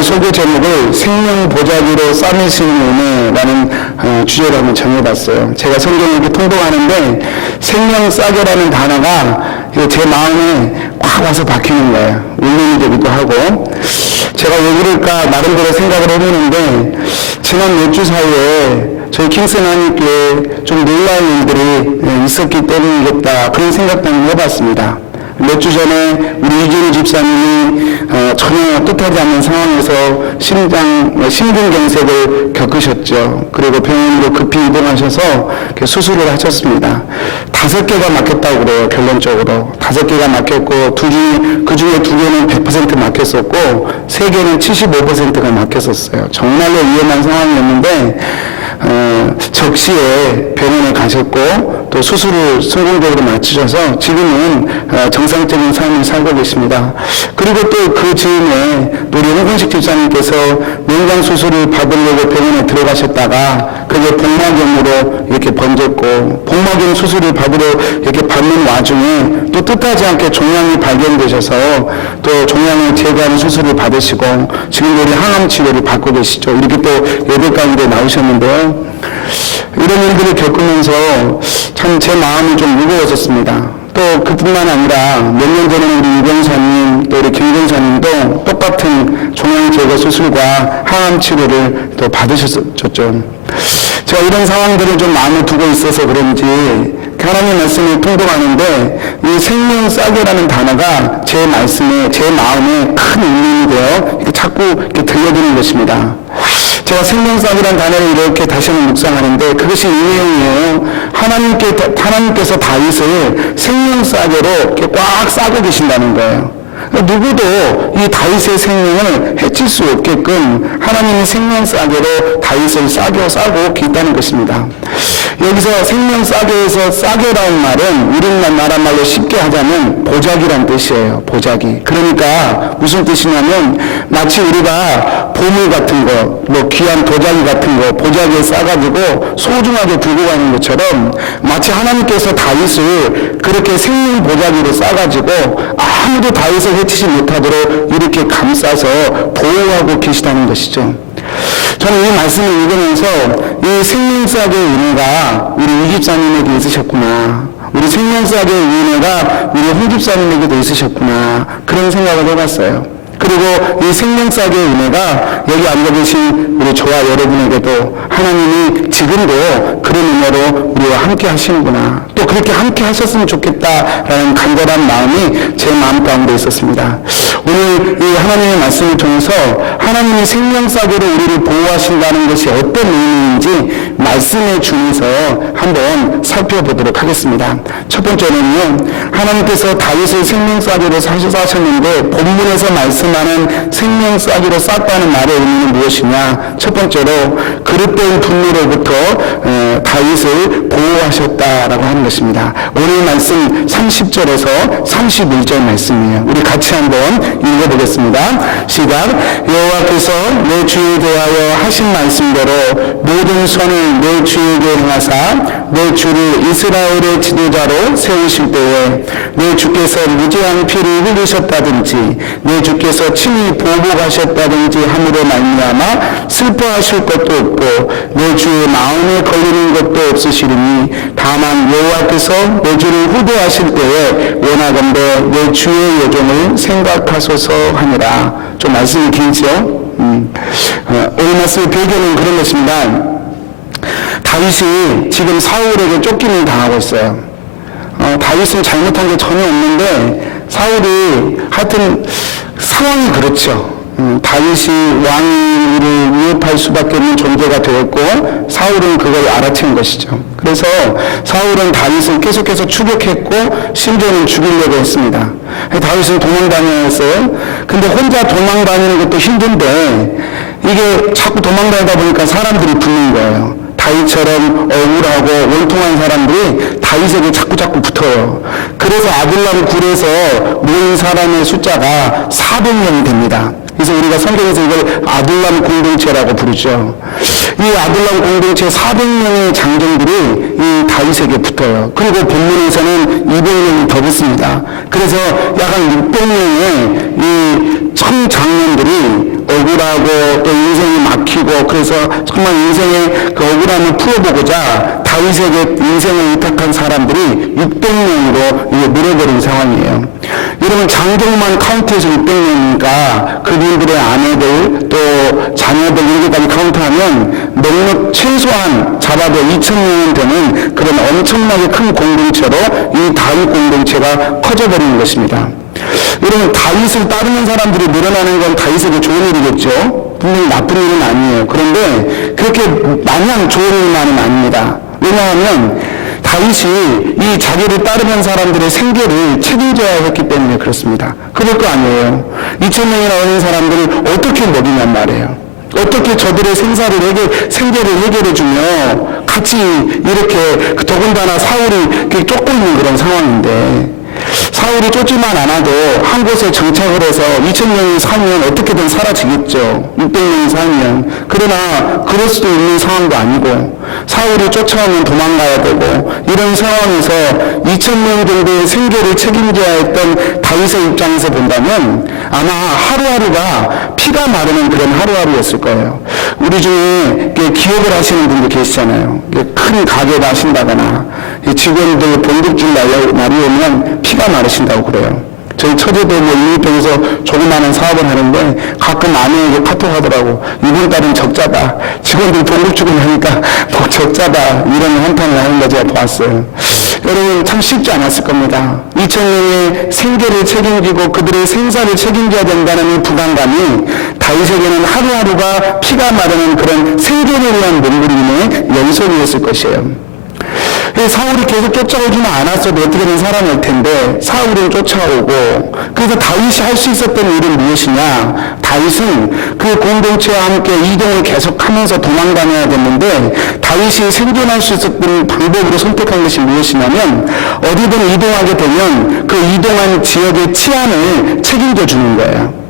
오늘 설교 제목을 생명 보자기로 싸매시는 은혜라는 주제로 한번 정해봤어요. 제가 성경을 이렇게 통독하는데 생명 싸개라는 단어가 제 마음에 확 와서 박히는 거예요. 울림이 되기도 하고. 제가 왜 그럴까 나름대로 생각을 해보는데 지난 몇 주 사이에 저희 킹슨 하나님께 좀 놀라운 일들이 있었기 때문이겠다 그런 생각도 한번 해봤습니다. 몇 주 전에 우리 이준희 집사님이 전혀 뜻하지 않는 상황에서 심근경색을 겪으셨죠. 그리고 병원으로 급히 이동하셔서 수술을 하셨습니다. 5개가 막혔다고 그래요. 결론적으로 5개가 막혔고 그 중에 2개는 100% 막혔었고 3개는 75%가 막혔었어요. 정말로 위험한 상황이었는데 적시에 병원에 가셨고 또 수술을 성공적으로 마치셔서 지금은 정상적인 삶을 살고 계십니다. 그리고 또 그 즈음에 우리 홍근식 집사님께서 명장 수술을 받으려고 병원에 들어가셨다가 그게 복막염으로 이렇게 번졌고 복막염 수술을 받으러 이렇게 받는 와중에 또 뜻하지 않게 종양이 발견되셔서 또 종양을 제거하는 수술을 받으시고 지금 우리 항암 치료를 받고 계시죠. 이렇게 또 예배 가운데 나오셨는데요. 이런 일들을 겪으면서 참 제 마음이 좀 무거워졌습니다. 또 그뿐만 아니라 몇 년 전에 우리 유병사님 또 우리 김병사님도 똑같은 종양 제거 수술과 항암 치료를 또 받으셨죠. 제가 이런 상황들을 좀 마음에 두고 있어서 그런지 하나님 말씀을 통독하는데 이 생명 싸개라는 단어가 제 말씀에 제 마음에 큰 울림이 되어 이렇게 자꾸 이렇게 들려드는 것입니다. 제가 생명싸기라는 단어를 이렇게 다시 한번 묵상하는데 그것이 이 내용이에요. 하나님께서 다윗을 생명싸개로 이렇게 꽉 싸고 계신다는 거예요. 누구도 이 다윗의 생명을 해칠 수 없게끔 하나님이 생명싸개로 다윗을 싸고 있다는 것입니다. 여기서 생명싸개에서 싸개라는 말은 우리나라 말로 쉽게 하자면 보자기란 뜻이에요. 보자기. 그러니까 무슨 뜻이냐면 마치 우리가 보물 같은 거, 뭐 귀한 도자기 같은 거 보자기에 싸가지고 소중하게 들고 가는 것처럼 마치 하나님께서 다윗을 그렇게 생명 보자기로 싸가지고 아무도 다윗을 해치지 못하도록 이렇게 감싸서 보호하고 계시다는 것이죠. 저는 이 말씀을 읽으면서 이 생명싸개의 은혜가 우리 이 집사님에게 있으셨구나. 우리 생명싸개의 은혜가 우리 홍 집사님에게도 있으셨구나. 그런 생각을 해봤어요. 그리고 이 생명싸개의 은혜가 여기 앉아 계신 우리 저와 여러분에게도 하나님이 지금도 그런 은혜로 우리와 함께 하시는구나. 또 그렇게 함께 하셨으면 좋겠다라는 간절한 마음이 제 마음 가운데 있었습니다. 오늘 이 하나님의 말씀을 통해서 하나님이 생명싸개로 우리를 보호하신다는 것이 어떤 의미인지 말씀의 중에서 한번 살펴보도록 하겠습니다. 첫 번째는요, 하나님께서 다윗을 생명싸개로 사셨는데 본문에서 말씀하는 생명싸개로 쌌다는 말의 의미는 무엇이냐? 첫 번째로 그릇된 분노로부터 다윗을 보호하셨다라고 하는 것입니다. 오늘 말씀 30절에서 31절 말씀이에요. 우리 같이 한번 읽어보겠습니다. 시작. 여호와께서 내 주에 대하여 하신 말씀대로 모든 선을 내 주에게 행하사 내 주를 이스라엘의 지도자로 세우실 때에 내 주께서 무죄한 피를 흘리셨다든지 내 주께서 친히 보복하셨다든지 함으로 말미암아 슬퍼하실 것도 없고 내 주의 마음에 걸리는 것도 없으시리니 다만 여호와께서 내 주를 후대하실 때에 원하건대 내 주의 여종을 생각하소서 하니라. 좀 말씀이 길죠? 오늘 말씀의 배경은 그런 것입니다. 다윗이 지금 사울에게 쫓김을 당하고 있어요. 다윗은 잘못한 게 전혀 없는데 사울이 하여튼 상황이 그렇죠. 다윗이 왕위를 위협할 수밖에 없는 존재가 되었고 사울은 그걸 알아챈 것이죠. 그래서 사울은 다윗을 계속해서 추격했고 심지어는 죽이려고 했습니다. 다윗은 도망다녀야 했어요. 근데 혼자 도망다니는 것도 힘든데 이게 자꾸 도망다니다 보니까 사람들이 붙는 거예요. 다윗처럼 억울하고 원통한 사람들이 다윗에게 자꾸 붙어요. 그래서 아둘람 굴에서 모인 사람의 숫자가 400명이 됩니다. 그래서 우리가 성경에서 이걸 아둘람 공동체라고 부르죠. 이 아둘람 공동체 400명의 장정들이 이 다윗에게 붙어요. 그리고 본문에서는 200명이 더 붙습니다. 그래서 약 600명의 이 청장년들이 억울한 불안하고 또 인생이 막히고 그래서 정말 인생의 그 억울함을 풀어보고자 다윗에게 인생을 의탁한 사람들이 600명으로 늘어버린 상황이에요. 여러분 장정만 카운트해서 600명이니까 그분들의 아내들 또 자녀들 이렇게까지 카운트하면 넉넉 최소한 잡아도 2,000명은 되는 그런 엄청나게 큰 공동체로 이 다윗 공동체가 커져버리는 것입니다. 여러분 다윗을 따르는 사람들이 늘어나는 건 다윗에게 좋은 일이겠죠. 분명히 나쁜 일은 아니에요. 그런데 그렇게 마냥 좋은 일만은 아닙니다. 왜냐하면 다윗이 이 자기를 따르는 사람들의 생계를 책임져야 했기 때문에 그렇습니다. 그럴 거 아니에요. 2,000명이나 오는 사람들을 어떻게 먹이냔 말이에요. 어떻게 저들의 생계를 해결해주며 같이 이렇게 더군다나 사울이 쫓고 있는 그런 상황인데 사울이 쫓지만 않아도 한 곳에 정착을 해서 2,000명이 살면 어떻게든 사라지겠죠. 600명이 살면. 그러나 그럴 수도 있는 상황도 아니고 사울이 쫓아오면 도망가야 되고 이런 상황에서 2,000명 정도의 생계를 책임져야 했던 다윗의 입장에서 본다면 아마 하루하루가 피가 마르는 그런 하루하루였을 거예요. 우리 중에 기업을 하시는 분들 계시잖아요. 큰 가게를 하신다거나 직원들 봉급줄 날이 오면 피가 마르신다고 그래요. 저희 처제도 뭐 일일평에서 조그마한 사업을 하는데 가끔 아내에게 카톡 하더라고. 이번 달은 적자다. 직원들 봉급 주고 나니까 뭐 적자다. 이런 한탄을 하는 거 제가 봤어요. 여러분 참 쉽지 않았을 겁니다. 2,000명의 생계를 책임지고 그들의 생사를 책임져야 된다는 이 부담감이 다윗에게는 하루하루가 피가 마르는 그런 생계를 위한 몸부림의 연속이었을 것이에요. 사울이 계속 쫓아오지는 않았어도 어떻게든 살아낼 텐데 사울은 쫓아오고 그래서 다윗이 할 수 있었던 일은 무엇이냐. 다윗은 그 공동체와 함께 이동을 계속하면서 도망다녀야 됐는데 다윗이 생존할 수 있었던 방법으로 선택한 것이 무엇이냐면 어디든 이동하게 되면 그 이동한 지역의 치안을 책임져 주는 거예요.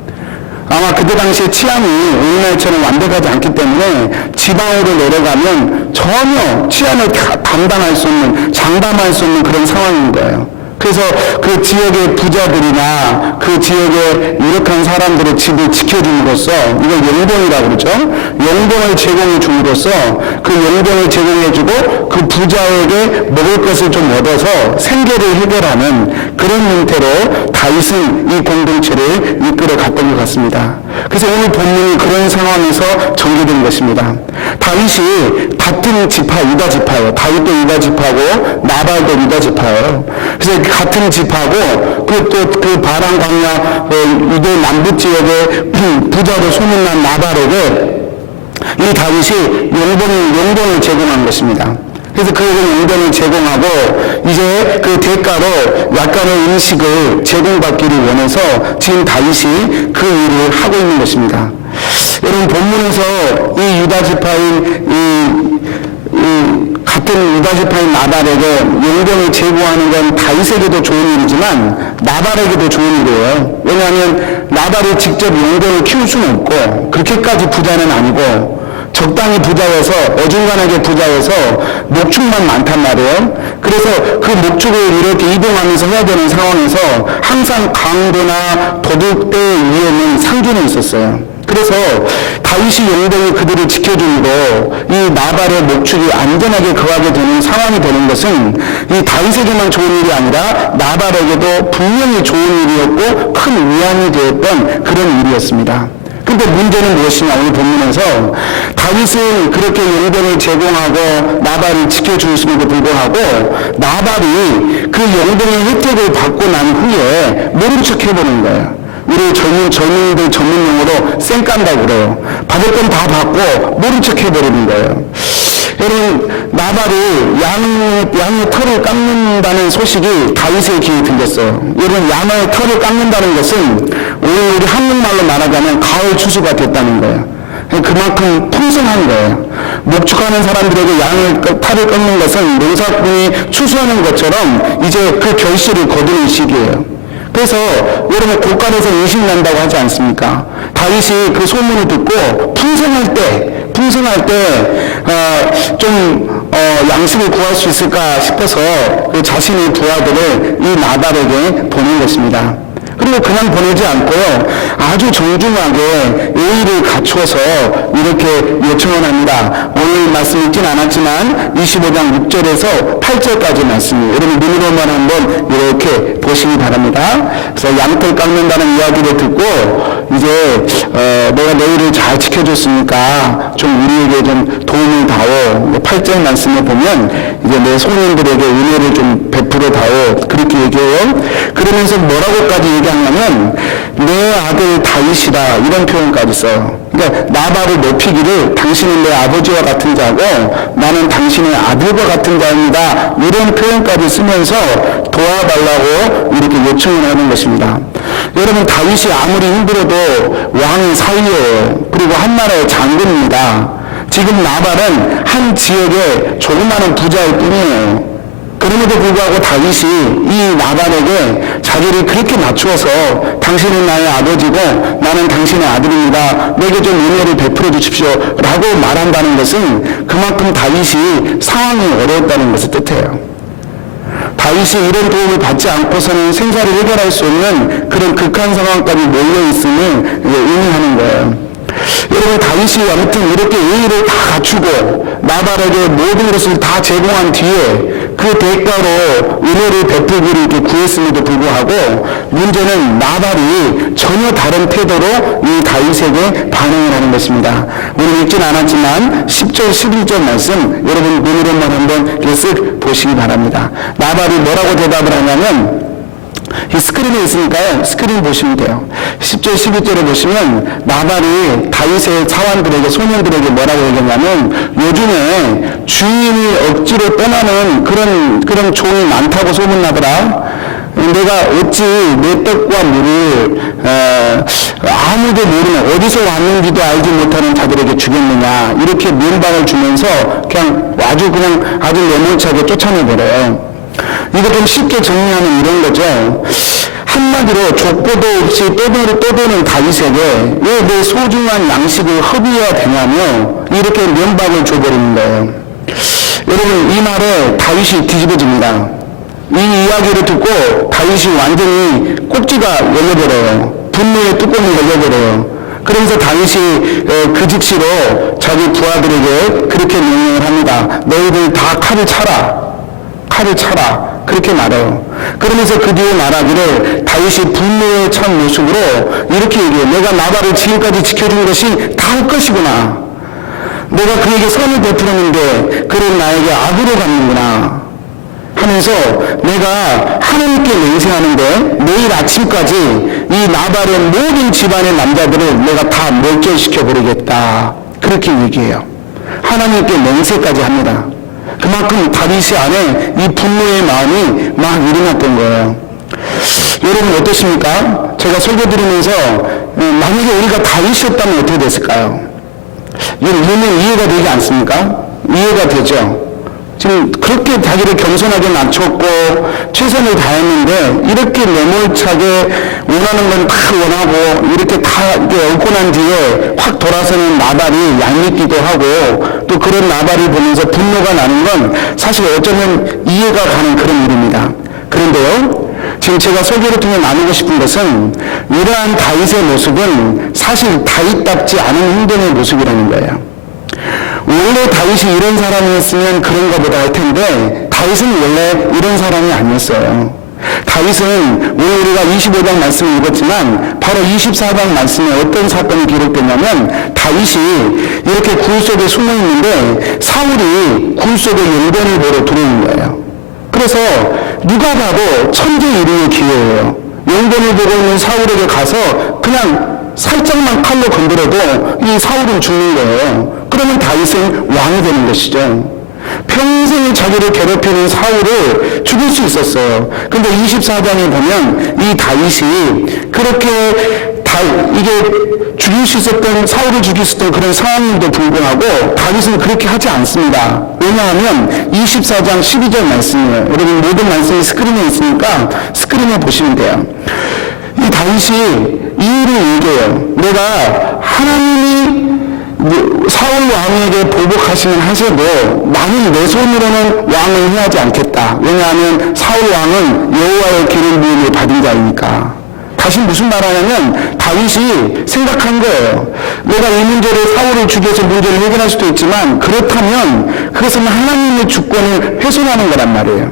아마 그때 당시에 치안이 오늘날처럼 완벽하지 않기 때문에 지방으로 내려가면 전혀 치안을 담당할 수 없는, 장담할 수 없는 그런 상황인 거예요. 그래서 그 지역의 부자들이나 그 지역의 유력한 사람들의 집을 지켜줌으로써 이걸 용병이라고 그러죠. 용병을 제공해 줌으로써 그 용병을 제공해주고 그 부자에게 먹을 것을 좀 얻어서 생계를 해결하는 그런 형태로 다윗은 이 공동체를 이끌어 갔던 것 같습니다. 그래서 오늘 본문이 그런 상황에서 전개된 것입니다. 다윗이 같은 지파, 유다 지파예요. 다윗도 유다 지파고 나발도 유다 지파예요. 그래서 같은 집하고 그 바람 광야 유대 남부 지역의 부자로 소문난 나발에게 이 다윗이 용병을 제공한 것입니다. 그래서 그 용병을 제공하고 이제 그 대가로 약간의 음식을 제공받기를 원해서 지금 다윗이 그 일을 하고 있는 것입니다. 여러분 본문에서 이 유다 지파인 같은 유다 지파인 나발에게 용병을 제공하는 건 다윗에게도 좋은 일이지만 나발에게도 좋은 일이에요. 왜냐하면 나발이 직접 용병을 키울 수는 없고 그렇게까지 부자는 아니고 적당히 부자여서 어중간하게 부자여서 목축만 많단 말이에요. 그래서 그 목축을 이렇게 이동하면서 해야 되는 상황에서 항상 강도나 도둑대의 위험은 상존해 있었어요. 그래서 다윗이 용병이 그들을 지켜줌으로 이 나발의 목축이 안전하게 거하게 되는 상황이 되는 것은 이 다윗에게만 좋은 일이 아니라 나발에게도 분명히 좋은 일이었고 큰 위안이 되었던 그런 일이었습니다. 근데 문제는 무엇이냐. 오늘 본문에서 다윗은 그렇게 용병을 제공하고 나발을 지켜주었음에도 불구하고 나발이 그 용병의 혜택을 받고 난 후에 모른 척 해보는 거예요. 우리 젊은이들 전문 용어로 쌩깐다고 그래요. 받을 건 다 받고 모른 척 해버리는 거예요. 여러분 나발이 양의 털을 깎는다는 소식이 다윗의 귀에 들렸어요. 여러분 양의 털을 깎는다는 것은 오늘 우리 한국말로 말하자면 가을 추수가 됐다는 거예요. 그만큼 풍성한 거예요. 목축하는 사람들에게 양의 털을 깎는 것은 농사꾼이 추수하는 것처럼 이제 그 결실을 거두는 시기예요. 그래서 여러분 고간에서 의식 난다고 하지 않습니까? 다윗이 그 소문을 듣고 풍성할 때 양식을 구할 수 있을까 싶어서 그 자신의 부하들을 이 나발에게 보낸 것입니다. 그리고 그냥 보내지 않고요. 아주 정중하게 예의를 갖추어서 이렇게 요청을 합니다. 오늘 말씀 읽진 않았지만 25장 6절에서 8절까지 말씀이 여러분 눈으로만 한번 이렇게 보시기 바랍니다. 그래서 양털 깎는다는 이야기를 듣고 이제 내가 너희를 잘 지켜줬으니까 좀 우리에게 좀 도움을 다오. 8절 말씀에 보면 이제 내 소년들에게 은혜를 좀 베풀어 다오. 그렇게 얘기해요. 그러면서 뭐라고까지 얘기하냐면 내 아들 다윗이다 이런 표현까지 써요. 그러니까 나발을 높이기를 당신은 내 아버지와 같은 자고 나는 당신의 아들과 같은 자입니다. 이런 표현까지 쓰면서 도와달라고 이렇게 요청을 하는 것입니다. 여러분 다윗이 아무리 힘들어도 왕의 사위예요. 그리고 한 나라의 장군입니다. 지금 나발은 한 지역의 조그마한 부자일 뿐이에요. 그럼에도 불구하고 다윗이 이 나발에게 자기를 그렇게 낮추어서 당신은 나의 아버지고 나는 당신의 아들입니다. 내게 좀 은혜를 베풀어 주십시오 라고 말한다는 것은 그만큼 다윗이 상황이 어려웠다는 것을 뜻해요. 다윗이 이런 도움을 받지 않고서는 생사를 해결할 수 없는 그런 극한 상황까지 몰려있음을 의미하는 거예요. 여러분 다윗이 아무튼 이렇게 예의를 다 갖추고 나발에게 모든 것을 다 제공한 뒤에 그 대가로 은혜를 베풀기를 이렇게 구했음에도 불구하고 문제는 나발이 전혀 다른 태도로 이 다윗에게 반응을 하는 것입니다. 오늘 읽진 않았지만 10절 11절 말씀 여러분 눈으로만 한번 이렇게 쓱 보시기 바랍니다. 나발이 뭐라고 대답을 하냐면 이 스크린에 있으니까요. 스크린 보시면 돼요. 10절 11절에 보시면 나발이 다윗의 사환들에게 소년들에게 뭐라고 얘기하냐면 요즘에 주인을 억지로 떠나는 그런 종이 많다고 소문나더라. 내가 어찌 내 떡과 물을 아무도 모르는 어디서 왔는지도 알지 못하는 자들에게 주겠느냐 이렇게 면박을 주면서 그냥 아주 내몰차게 쫓아내버려요. 이거 좀 쉽게 정리하면 이런 거죠. 한마디로 족보도 없이 떠도는 다윗에게 왜 내 소중한 양식을 허비해야 되냐며 이렇게 면박을 줘버리는 거예요. 여러분 이 말에 다윗이 뒤집어집니다. 이 이야기를 듣고 다윗이 완전히 꼭지가 열려버려요. 분노의 뚜껑이 열려버려요. 그러면서 다윗이 그 즉시로 자기 부하들에게 그렇게 명령을 합니다. 너희들 다 칼을 차라. 그렇게 말해요. 그러면서 그 뒤에 말하기를 다윗이 분노에 찬 모습으로 이렇게 얘기해요. 내가 나발을 지금까지 지켜준 것이 다 할 것이구나. 내가 그에게 선을 베풀었는데 그를 나에게 악으로 갚는구나 하면서 내가 하나님께 맹세하는데 내일 아침까지 이 나발의 모든 집안의 남자들을 내가 다 멸절시켜 버리겠다. 그렇게 얘기해요. 하나님께 맹세까지 합니다. 그만큼 다윗의 안에 이 분노의 마음이 막 일어났던 거예요. 여러분 어떠십니까? 제가 설교 드리면서 만약에 우리가 다윗이었다면 어떻게 됐을까요? 이러면 이해가 되지 않습니까? 이해가 되죠. 지금 그렇게 자기를 겸손하게 낮췄고 최선을 다했는데 이렇게 매몰차게 원하는 건 다 원하고 이렇게 다 얻고 난 뒤에 확 돌아서는 나발이 얄밉기도 하고 또 그런 나발을 보면서 분노가 나는 건 사실 어쩌면 이해가 가는 그런 일입니다. 그런데요, 지금 제가 설교를 통해 나누고 싶은 것은 이러한 다윗의 모습은 사실 다윗답지 않은 행동의 모습이라는 거예요. 원래 다윗이 이런 사람이었으면 그런가 보다 할 텐데 다윗은 원래 이런 사람이 아니었어요. 다윗은 오늘 우리가 25장 말씀을 읽었지만 바로 24장 말씀에 어떤 사건이 기록됐냐면 다윗이 이렇게 굴 속에 숨어 있는데 사울이 굴 속에 용변을 보러 들어오는 거예요. 그래서 누가 봐도 천재 일위의 기회예요. 용변을 보고 있는 사울에게 가서 그냥 살짝만 칼로 건드려도 이 사울은 죽는 거예요. 그러면 다윗은 왕이 되는 것이죠. 평생 자기를 괴롭히는 사울을 죽일 수 있었어요. 근데 24장에 보면 이 다윗이 그렇게 이게 죽일 수 있었던, 사울을 죽일 수 있었던 그런 상황임에도 불구하고 다윗은 그렇게 하지 않습니다. 왜냐하면 24장 12절 말씀이에요. 여러분 모든 말씀이 스크린에 있으니까 스크린에 보시면 돼요. 이 다윗이 이유를 얘기해요. 내가 하나님이 사울 왕에게 보복하시면 하셔도 나는 내 손으로는 왕을 해하지 않겠다. 왜냐하면 사울 왕은 여호와의 기름 부음을 받은 자이니까. 다시 무슨 말 하냐면 다윗이 생각한 거예요. 내가 이 문제를 사울을 죽여서 문제를 해결할 수도 있지만 그렇다면 그것은 하나님의 주권을 훼손하는 거란 말이에요.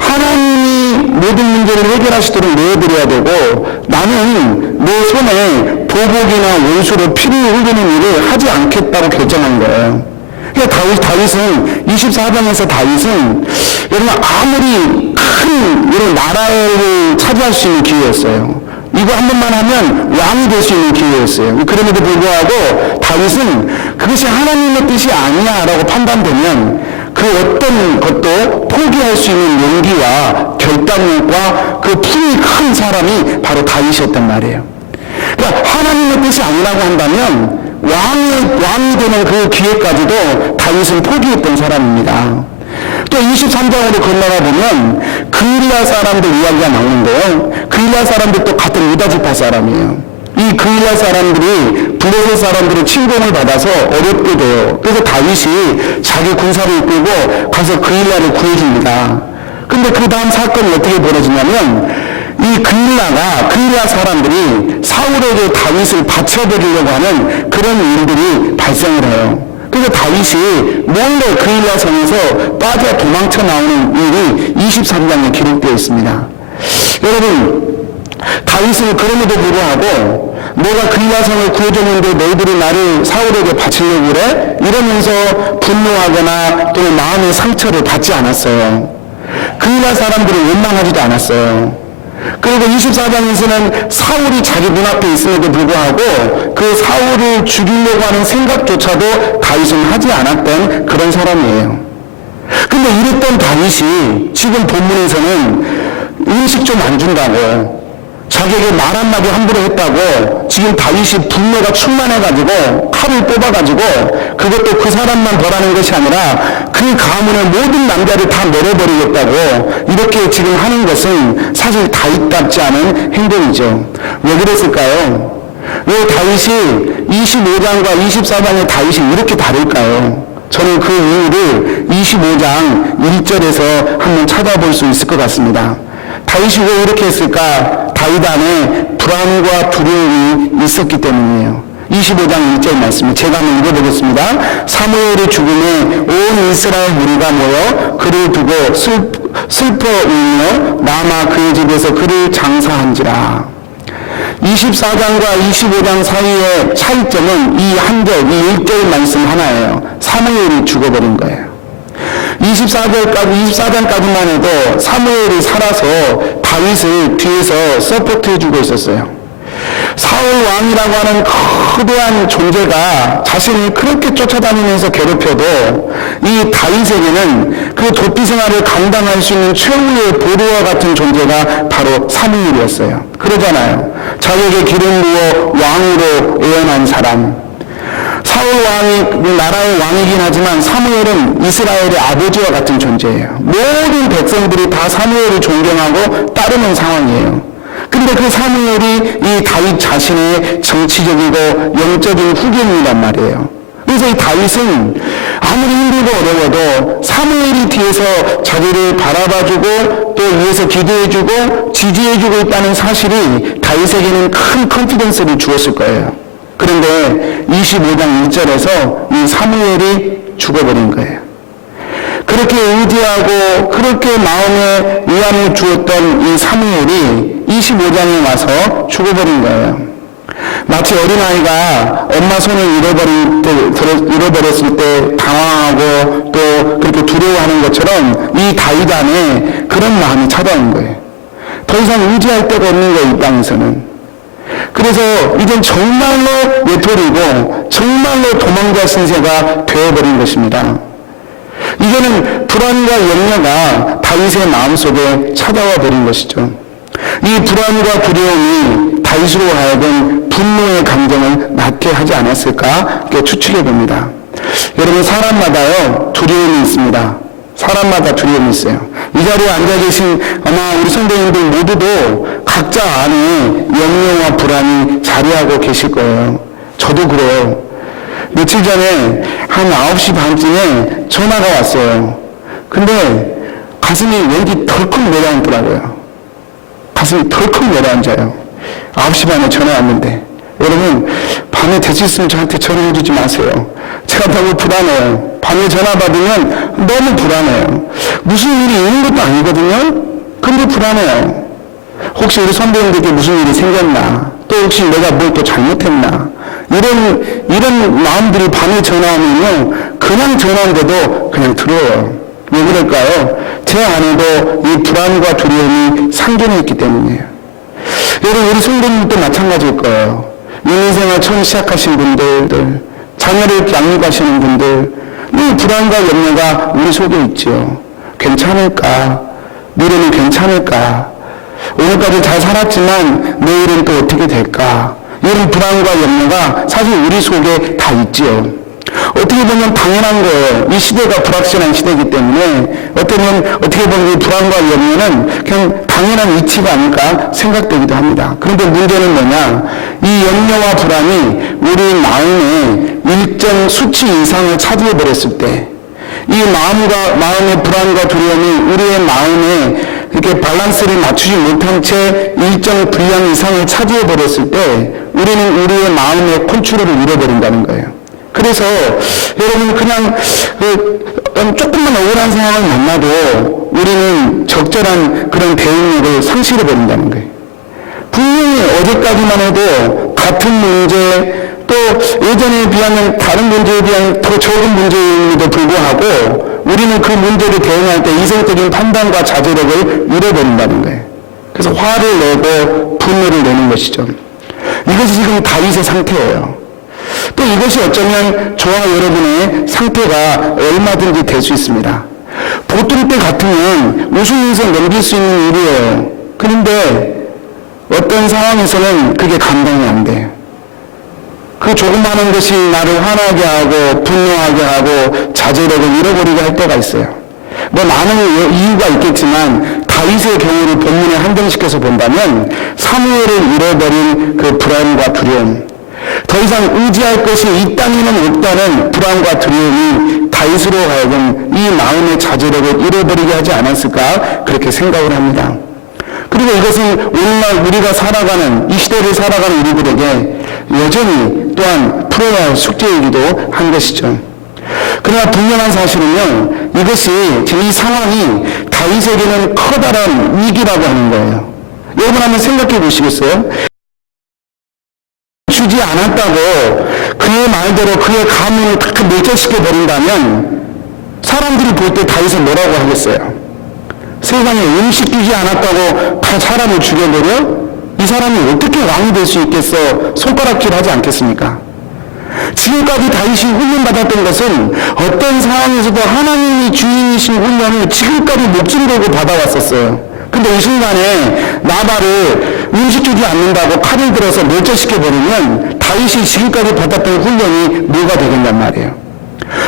하나님이 모든 문제를 해결하시도록 내어드려야 되고 나는 내 손에 보복이나 원수로 피를 흘리는 일을 하지 않겠다고 결정한 거예요. 그러니까 다윗은 24장에서 다윗은 여러분 아무리 큰 이런 나라를 차지할 수 있는 기회였어요. 이거 한 번만 하면 왕이 될 수 있는 기회였어요. 그럼에도 불구하고 다윗은 그것이 하나님의 뜻이 아니야라고 판단되면 그 어떤 것도 포기할 수 있는 용기와 결단력과 그 품이 큰 사람이 바로 다윗이었단 말이에요. 그러니까 하나님의 뜻이 아니라고 한다면 왕이 되는 그 기회까지도 다윗은 포기했던 사람입니다. 또 23장으로 건너가 보면 그일라 사람들 이야기가 나오는데요. 그일라 사람들도 같은 유다 지파 사람이에요. 이 그일라 사람들이 블레셋 사람들의 침공을 받아서 어렵게 돼요. 그래서 다윗이 자기 군사를 이끌고 가서 그일라를 구해줍니다. 근데 그 다음 사건이 어떻게 벌어지냐면 이 그일라 사람들이 사울에게 다윗을 바쳐버리려고 하는 그런 일들이 발생을 해요. 그래서 다윗이 몰래 그일라 성에서 빠져 도망쳐 나오는 일이 23장에 기록되어 있습니다. 여러분 다윗은 그럼에도 불구하고 내가 그일라 성을 구해줬는데 너희들이 나를 사울에게 바치려고 그래? 이러면서 분노하거나 또는 마음의 상처를 받지 않았어요. 그일라 사람들을 원망하지도 않았어요. 그리고 24장에서는 사울이 자기 눈앞에 있음에도 불구하고 그 사울을 죽이려고 하는 생각조차도 다윗은 하지 않았던 그런 사람이에요. 근데 이랬던 다윗이 지금 본문에서는 음식 좀 안 준다고 자기에게 말 한마디 함부로 했다고 지금 다윗이 분노가 충만해가지고 칼을 뽑아가지고 그것도 그 사람만 벌하는 것이 아니라 그 가문의 모든 남자를 다 내려버리겠다고 이렇게 지금 하는 것은 사실 다윗답지 않은 행동이죠. 왜 그랬을까요? 왜 다윗이 25장과 24장의 다윗이 이렇게 다를까요? 저는 그 이유를 25장 1절에서 한번 찾아볼 수 있을 것 같습니다. 다윗이 왜 이렇게 했을까? 다윗 안에 불안과 두려움이 있었기 때문이에요. 25장 1절 말씀을 제가 한번 읽어보겠습니다. 사무엘의 죽음에 온 이스라엘 무리가 모여 그를 두고 슬퍼 울며 남아 그의 집에서 그를 장사한지라. 24장과 25장 사이의 차이점은 이 한 절, 이 1절 말씀 하나예요. 사무엘이 죽어버린 거예요. 24장까지만 해도 사무엘이 살아서 다윗을 뒤에서 서포트해주고 있었어요. 사울 왕이라고 하는 거대한 존재가 자신을 그렇게 쫓아다니면서 괴롭혀도 이 다윗에게는 그 도피 생활을 감당할 수 있는 최후의 보루와 같은 존재가 바로 사무엘이었어요. 그러잖아요. 자기에게 기름 부어 왕으로 예언한 사람. 사울 왕이 나라의 왕이긴 하지만 사무엘은 이스라엘의 아버지와 같은 존재예요. 모든 백성들이 다 사무엘을 존경하고 따르는 상황이에요. 근데 그 사무엘이 이 다윗 자신의 정치적이고 영적인 후계인이란 말이에요. 그래서 이 다윗은 아무리 힘들고 어려워도 사무엘이 뒤에서 자기를 바라봐주고 또 위에서 기도해주고 지지해주고 있다는 사실이 다윗에게는 큰 컨피던스를 주었을 거예요. 그런데 25장 1절에서 이 사무엘이 죽어버린 거예요. 그렇게 의지하고 그렇게 마음에 위안을 주었던 이 사무엘이 25장에 와서 죽어버린 거예요. 마치 어린아이가 엄마 손을 잃어버렸을 때 당황하고 또 그렇게 두려워하는 것처럼 이 다윗 안에 그런 마음이 찾아온 거예요. 더 이상 의지할 데가 없는 거예요, 이 땅에서는. 그래서 이젠 정말로 외톨이고 정말로 도망자 신세가 되어버린 것입니다. 이제는 불안과 염려가 다윗의 마음속에 찾아와 버린 것이죠. 이 불안과 두려움이 다윗으로 하여금 분노의 감정을 낳게 하지 않았을까 이렇게 추측해 봅니다. 여러분 사람마다요 두려움이 있습니다. 사람마다 두려움이 있어요. 이 자리에 앉아 계신 아마 우리 선배님들 모두도 각자 안에 염려와 불안이 자리하고 계실 거예요. 저도 그래요. 며칠 전에 한 9시 반쯤에 전화가 왔어요. 근데 가슴이 왠지 덜컥 내려앉더라고요. 가슴이 덜컥 내려앉아요. 9시 반에 전화 왔는데, 여러분, 밤에 될 수 있으면 저한테 전화해 주지 마세요. 제가 너무 불안해요. 밤에 전화 받으면 너무 불안해요. 무슨 일이 있는 것도 아니거든요? 근데 불안해요. 혹시 우리 선배님들께 무슨 일이 생겼나? 또 혹시 내가 뭘 또 잘못했나? 이런 마음들이 밤에 전화 오면요, 그냥 전화인데도 그냥 들어요. 왜 그럴까요? 제 안에도 이 불안과 두려움이 상존해 있기 때문이에요. 여러분, 우리 성도님도 마찬가지일 거예요. 인생을 처음 시작하신 분들, 자녀를 양육하시는 분들, 이 불안과 염려가 우리 속에 있지요. 괜찮을까? 미래는 괜찮을까? 오늘까지 잘 살았지만 내일은 또 어떻게 될까? 이런 불안과 염려가 사실 우리 속에 다 있지요. 어떻게 보면 당연한 거예요. 이 시대가 불확실한 시대이기 때문에 어떻게 보면 이 불안과 염려는 그냥 당연한 이치가 아닐까 생각되기도 합니다. 그런데 문제는 뭐냐? 이 염려와 불안이 우리 마음에 일정 수치 이상을 차지해버렸을 때, 이 마음의 불안과 두려움이 우리의 마음에 이렇게 밸런스를 맞추지 못한 채 일정 분량 이상을 차지해버렸을 때 우리는 우리의 마음의 컨트롤을 잃어버린다는 거예요. 그래서 여러분, 그냥 조금만 억울한 상황을 만나도 우리는 적절한 그런 대응력을 상실해버린다는 거예요. 분명히 어제까지만 해도 같은 문제, 또 예전에 비하면 다른 문제에 비하면 더 적은 문제임에도 불구하고 우리는 그 문제를 대응할 때 이성적인 판단과 자제력을 잃어버린다는 거예요. 그래서 화를 내고 분노를 내는 것이죠. 이것이 지금 다윗의 상태예요. 또 이것이 어쩌면 저와 여러분의 상태가 얼마든지 될 수 있습니다. 보통 때 같으면 웃으면서 넘길 수 있는 일이에요. 그런데 어떤 상황에서는 그게 감당이 안 돼요. 그 조그마한 것이 나를 화나게 하고 분노하게 하고 자제력을 잃어버리게 할 때가 있어요. 뭐 많은 이유가 있겠지만 다윗의 경우를 본문에 한정시켜서 본다면 사무엘을 잃어버린 그 불안과 두려움, 더 이상 의지할 것이 이 땅에는 없다는 불안과 두려움이 다윗으로 하여금 이 마음의 자제력을 잃어버리게 하지 않았을까, 그렇게 생각을 합니다. 그리고 이것은 오늘날 우리가 살아가는, 이 시대를 살아가는 우리들에게 여전히 또한 풀어야 할 숙제이기도 한 것이죠. 그러나 분명한 사실은요, 이것이 이 상황이 다윗에게는 커다란 위기라고 하는 거예요. 여러분 한번 생각해 보시겠어요? 주지 않았다고 그의 말대로 그의 가문을 다 멸절시켜 버린다면 사람들이 볼 때 다윗은 뭐라고 하겠어요? 세상에 음식 주지 않았다고 다 사람을 죽여버려? 이 사람이 어떻게 왕이 될 수 있겠어? 손가락질 하지 않겠습니까? 지금까지 다윗이 훈련받았던 것은 어떤 상황에서도 하나님이 주인이신 훈련을 지금까지 목숨 걸고 받아왔었어요. 근데 이 순간에 나발을 음식 주지 않는다고 칼을 들어서 멸절시켜버리면 다윗이 지금까지 받았던 훈련이 뭐가 되겠냔 말이에요.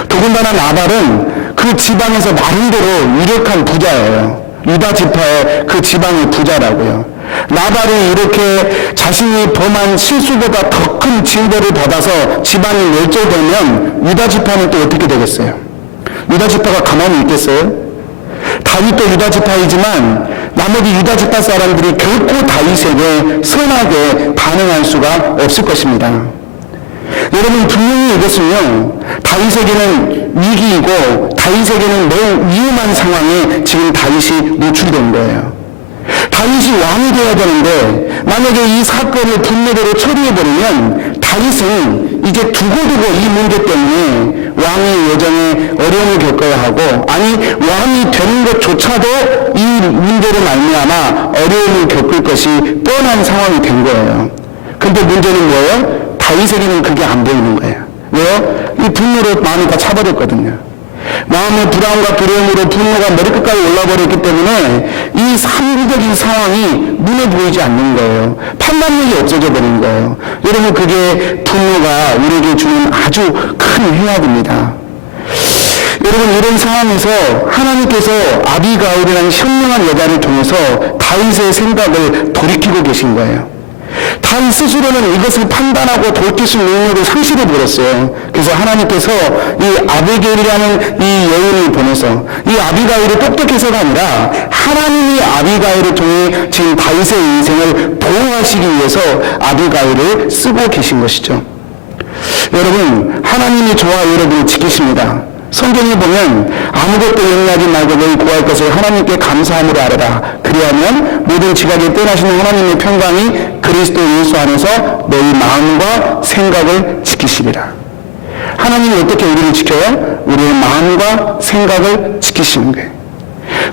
더군다나 나발은 그 지방에서 나름대로 유력한 부자예요. 유다 지파의 그 지방의 부자라고요. 나발이 이렇게 자신이 범한 실수보다 더 큰 징벌을 받아서 지방이 멸절되면 유다 지파는 또 어떻게 되겠어요? 유다 지파가 가만히 있겠어요? 다윗도 유다 지파이지만 나머지 유다 지파 사람들이 결코 다윗에게 선하게 반응할 수가 없을 것입니다. 여러분, 분명히 이것은요, 다윗에게는 위기이고 다윗에게는 매우 위험한 상황에 지금 다윗이 노출된 거예요. 다윗이 왕이 되어야 되는데 만약에 이 사건을 분노대로 처리해버리면 다윗은 이제 두고두고 이 문제 때문에 왕의 여정에 어려움을 겪어야 하고, 아니 왕이 되는 것조차도 이 문제로 말미암아 어려움을 겪을 것이 뻔한 상황이 된 거예요. 근데 문제는 뭐예요? 다윗에게는 그게 안 보이는 거예요. 왜요? 이 분노로 마음이 다 차버렸거든요. 마음의 불안과 두려움으로 분노가 머리끝까지 올라버렸기 때문에 이 상부적인 상황이 눈에 보이지 않는 거예요. 판단력이 없어져 버린 거예요. 여러분, 그게 분노가 우리에게 주는 아주 큰 해악입니다. 여러분, 이런 상황에서 하나님께서 아비가일이라는 현명한 여자를 통해서 다윗의 생각을 돌이키고 계신 거예요. 다윗 스스로는 이것을 판단하고 돌이킬 능력을 상실해 버렸어요. 그래서 하나님께서 이 아비게일이라는 이 여인을 보내서, 이 아비가일이 똑똑해서가 아니라 하나님이 하나님이 아비가일을 통해 지금 다윗의 인생을 보호하시기 위해서 아비가일을 쓰고 계신 것이죠. 여러분, 하나님이 저와 여러분을 지키십니다. 성경에 보면 아무것도 염려하지 말고 너희 구할 것을 하나님께 감사함으로 하라. 그리하면 모든 지각에 떠나시는 하나님의 평강이 그리스도 예수 안에서 너희 마음과 생각을 지키시리라. 하나님이 어떻게 우리를 지켜요? 우리의 마음과 생각을 지키시는 거예요.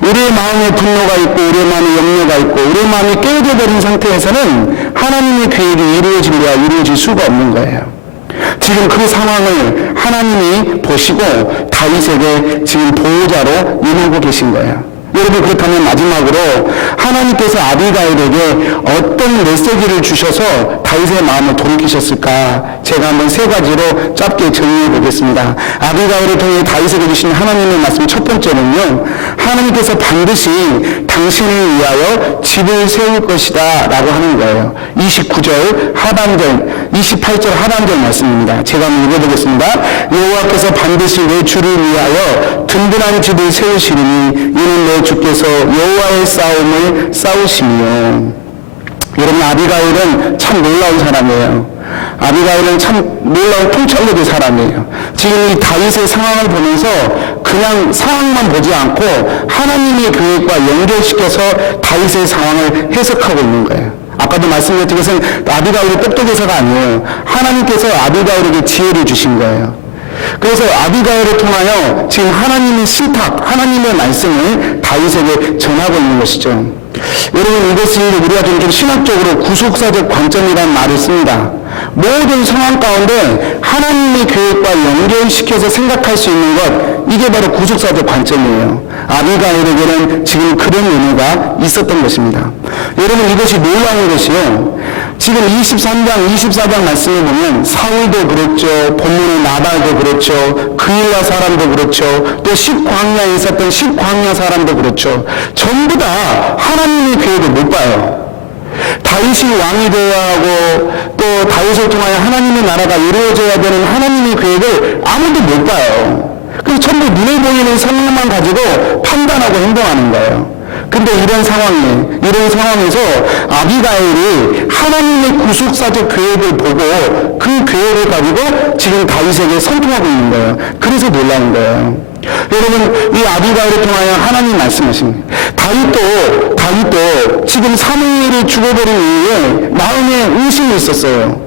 우리의 마음에 분노가 있고 우리의 마음에 염려가 있고 우리의 마음이 깨어져 버린 상태에서는 하나님의 계획이 이루어질래야 이루어질 수가 없는 거예요. 지금 그 상황을 하나님이 보시고 다윗에게 지금 보호자로 임하고 계신 거예요. 여러분, 그렇다면 마지막으로 하나님께서 아비가일에게 어떤 메시지를 주셔서 다윗의 마음을 돌이키셨을까? 제가 한번 세 가지로 짧게 정리해 보겠습니다. 아비가일을 통해 다윗에게 주신 하나님의 말씀 첫 번째는요, 하나님께서 반드시 당신을 위하여 집을 세울 것이다 라고 하는 거예요. 29절 하반절, 28절 하반절 말씀입니다. 제가 한번 읽어보겠습니다. 여호와께서 반드시 내 주를 위하여 든든한 집을 세우시리니 이는 내 주께서 여호와의 싸움을 싸우시며. 여러분, 아비가일은 참 놀라운 사람이에요. 아비가일은 참 놀라운 통찰력의 사람이에요. 지금 이 다윗의 상황을 보면서 그냥 상황만 보지 않고 하나님의 계획과 연결시켜서 다윗의 상황을 해석하고 있는 거예요. 아까도 말씀드렸던 것은 아비가일이 똑똑해서가 아니에요. 하나님께서 아비가일에게 지혜를 주신 거예요. 그래서 아비가일을 통하여 지금 하나님의 신탁, 하나님의 말씀을 다윗에게 전하고 있는 것이죠. 여러분, 이것이 우리가 좀 신학적으로 구속사적 관점이라는 말을 씁니다. 모든 상황 가운데 하나님의 계획과 연결시켜서 생각할 수 있는 것, 이게 바로 구속사적 관점이에요. 아비가일에게는 지금 그런 의미가 있었던 것입니다. 여러분, 이것이 놀라운 것이요, 지금 23장, 24장 말씀을 보면 사울도 그렇죠, 본문의 나발도 그렇죠, 그일라 사람도 그렇죠, 또 십광야에 있었던 십광야 사람도 그렇죠. 전부 다 하나님의 계획을 못 봐요. 다윗이 왕이 되어야 하고 또 다윗을 통하여 하나님의 나라가 이루어져야 되는 하나님의 계획을 아무도 못 봐요. 그래서 전부 눈에 보이는 상황만 가지고 판단하고 행동하는 거예요. 근데 이런 상황에서 아비가일이 하나님의 구속사적 계획을 보고 그 계획을 가지고 지금 다윗에게 선포하고 있는 거예요. 그래서 놀라는 거예요. 여러분, 이 아비가일을 통하여 하나님 말씀하십니다. 다윗도 지금 사무엘이 죽어버린 이후에 마음에 의심이 있었어요.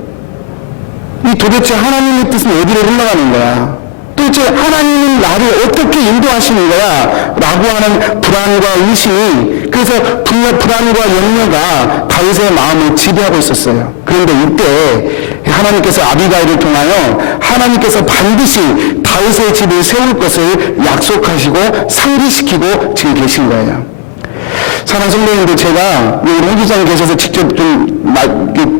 이 도대체 하나님의 뜻은 어디로 흘러가는 거야? 도대체 하나님은 나를 어떻게 인도하시는 거야? 라고 하는 불안과 의심이, 그래서 불안과 염려가 다윗의 마음을 지배하고 있었어요. 그런데 이때 하나님께서 아비가일을 통하여 하나님께서 반드시 다윗의 집을 세울 것을 약속하시고 상기시키고 지금 계신 거예요. 사랑하는 성도님들, 제가 우리 홍 집사님 계셔서 직접 좀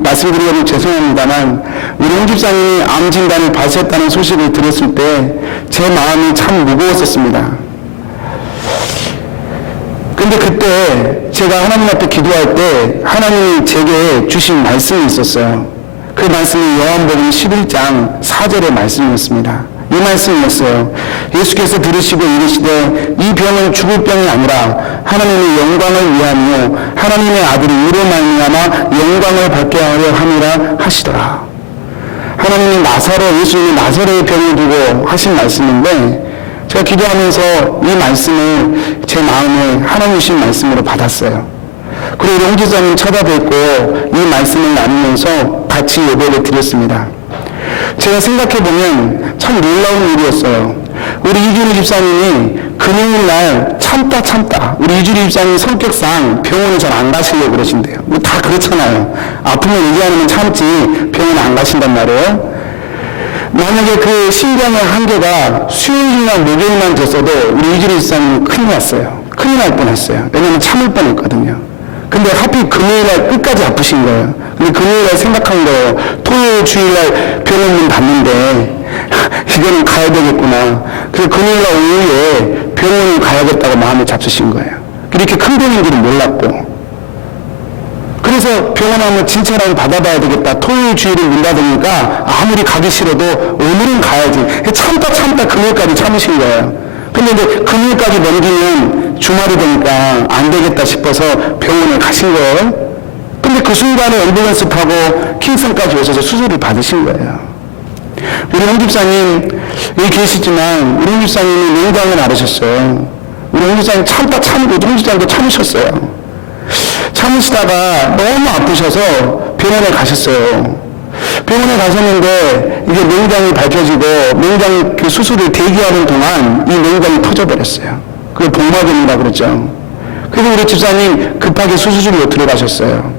말씀드리면 죄송합니다만, 우리 홍 집사님이 암 진단을 받으셨다는 소식을 들었을 때 제 마음이 참 무거웠었습니다. 근데 그때 제가 하나님 앞에 기도할 때 하나님이 제게 주신 말씀이 있었어요. 그 말씀이 요한복음 11장 4절의 말씀이었습니다. 이 말씀이었어요. 예수께서 들으시고 이르시되 이 병은 죽을 병이 아니라 하나님의 영광을 위하며 하나님의 아들이 이로 말미암아 영광을 받게 하려 함이라 하시더라. 하나님이 예수님이 나사로의 병을 두고 하신 말씀인데, 제가 기도하면서 이 말씀을 제 마음에 하나님 주신 말씀으로 받았어요. 그리고 우리 홍 기자님 찾아뵙고 이 말씀을 나누면서 같이 예배를 드렸습니다. 제가 생각해보면 참 놀라운 일이었어요. 우리 이준희 집사님이 금요일날 참다 우리 이준희 집사님 성격상 병원에 잘 안 가시려고 그러신대요. 뭐 다 그렇잖아요. 아프면 얘기 않으면 참지 병원 안 가신단 말이에요. 만약에 그 신경의 한계가 수요일이나 목요일만 됐어도 우리 이준희 집사님은 큰일 났어요. 큰일 날 뻔했어요. 왜냐면 참을 뻔했거든요. 근데 하필 금요일날 끝까지 아프신 거예요. 근데 금요일날 생각한 거예요. 토요일, 주일날 병원 문 닫는데 이거는 가야 되겠구나. 그래서 금요일날 오후에 병원을 가야겠다고 마음을 잡수신 거예요. 이렇게 큰 병인 줄은 몰랐고. 그래서 병원 하면 진찰을 받아봐야 되겠다. 토요일, 주일을 문 닫으니까 아무리 가기 싫어도 오늘은 가야지. 참다 금요일까지 참으신 거예요. 근데 이제 금요일까지 넘기면 주말이 되니까 안 되겠다 싶어서 병원에 가신 거예요. 근데 그 순간에 앰뷸런스 타고 킹성까지 오셔서 수술을 받으신 거예요. 우리 홍 집사님 여기 계시지만 우리 홍 집사님이 농장을 앓으셨어요. 우리 홍 집사님 참다 참고 홍 집사님도 참으셨어요. 참으시다가 너무 아프셔서 병원에 가셨어요. 병원에 가셨는데 이게 맹장이 밝혀지고 맹장 그 수술을 대기하는 동안 이 맹장이 터져버렸어요. 그게 복막염이라고 그러죠. 그래서 우리 집사님 급하게 수술실로 들어가셨어요.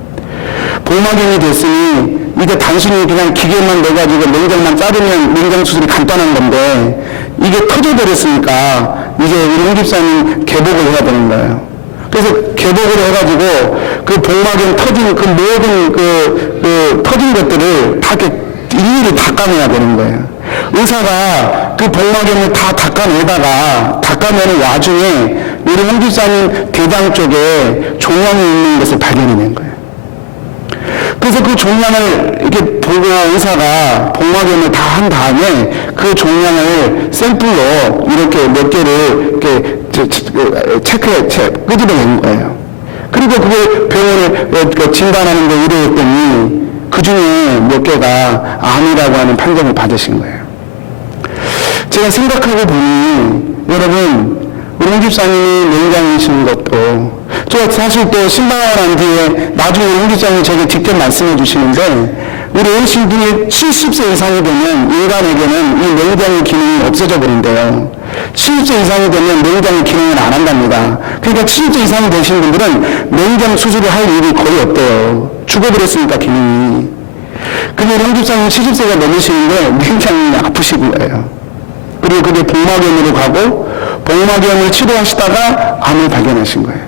복막염이 됐으니 이게 단순히 그냥 기계만 넣어가지고 맹장만 자르면 맹장 수술이 간단한 건데 이게 터져버렸으니까 이제 우리 홍 집사님 개복을 해야 되는 거예요. 그래서 개복을 해가지고 그 복막염 터진 그 모든 그 터진 것들을 다 이렇게 일일이 닦아내야 되는 거예요. 의사가 그 복막염을 다 닦아내는 와중에 우리 홍 집사님 대장 쪽에 종양이 있는 것을 발견해낸 거예요. 그래서 그 종양을 이렇게 보고 의사가 복막염을 다 한 다음에 그 종양을 샘플로 이렇게 몇 개를 이렇게 끄집어낸 거예요. 그리고 그걸 병원에 진단하는 데 의뢰했더니 그 중에 몇 개가 암이라고 하는 판정을 받으신 거예요. 제가 생각하고 보니 여러분 우리 홍 집사님이 맹장이신 것도 저 사실 또 신방을 한 뒤에 나중에 홍 집사님이 제게 직접 말씀해 주시는데 우리 어르신 중에 70세 이상이 되면 인간에게는 이 맹장의 기능이 없어져 버린대요. 70세 이상이 되면 맹장의 기능을 안 한답니다. 그러니까 70세 이상이 되신 분들은 맹장 수술을 할 일이 거의 없대요. 죽어버렸으니까 기능이. 근데 홍 집사님 70세가 넘으시는데 맹장이 아프신 거예요. 그리고 그게 복막염으로 가고 복막염을 치료하시다가 암을 발견하신 거예요.